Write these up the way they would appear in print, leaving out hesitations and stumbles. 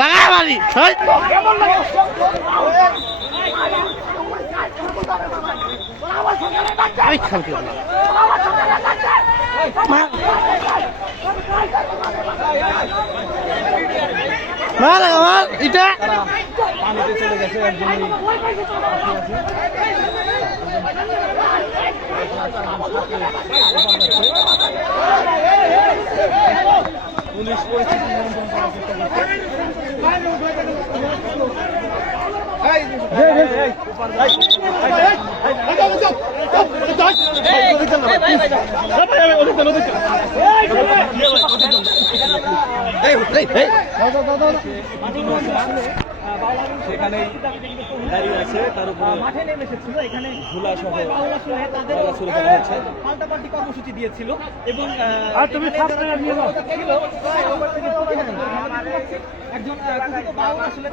লাগা মারি এটা পানিতে চলে গেছে একজনই পুলিশ পরিস্থিতি নিয়ন্ত্রণ করার চেষ্টা সেখানেই দাঁড়িয়ে আছে তার উপরে মাঠে নেমে এসেছিল এখানে ধুলা সহ পাল্টাপাল্টি কর্মসূচি দিয়েছিল এবং একজন আসলে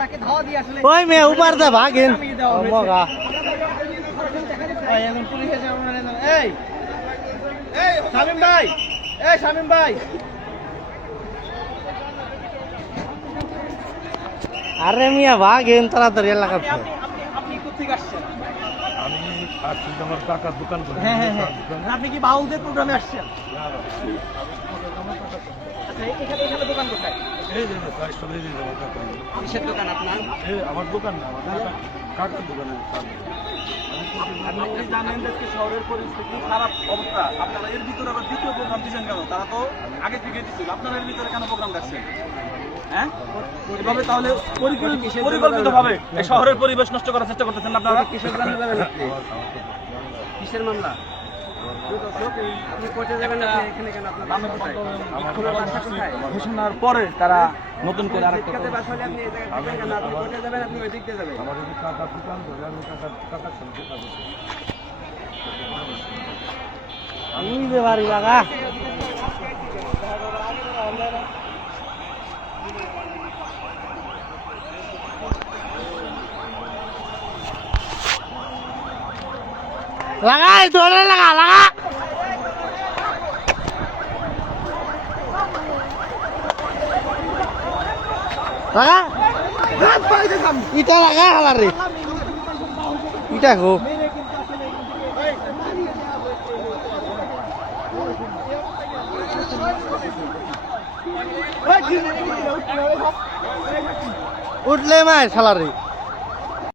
তাকে ধাওয়া দিয়ে আসলে ওই মেয়ে উপার দা ভাগেন মগা এখন পুলিশ এসে এই শামীম ভাই শামীম ভাই আরে মিয়া ভাগেন তাড়াতাড়ি এলাকা আপনি কোথেকে আসছেন? আমি আসছি আমার কাকার দোকান করে। আপনি কি বাউলদের প্রোগ্রামে আসছেন? আচ্ছা এখানে দোকান কোথায়? এই যে প্রাইসটা এই যে আমার কাকা। কিসের দোকান আপনার? এই আমার দোকান না, আমার কাকার দোকানে। আপনি জানেন যে শহরের পরিস্থিতি খারাপ অবস্থা, আপনারা এর ভিতরে আবার দ্বিতীয় প্রোগ্রাম দিচ্ছেন কেন? তারা তো আগে থেকে দিচ্ছিল, আপনারা এর ভিতরে কেন প্রোগ্রাম করছেন? হ্যাঁ এভাবে তাহলে পরিকল্পিতভাবে এই শহরের পরিবেশ নষ্ট করার চেষ্টা করতেছেন আপনারা। কিসের মামলা যাবেন আপনি? কিসের মামলা? ঘোষণার পরে তারা নতুন করে আরেকটা বুঝতে পারি লাগা লাগাই ধরে লাগা লাগা লাগা ইটা লাগা হালার রে ইটা গো উঠলে মায় শালার রে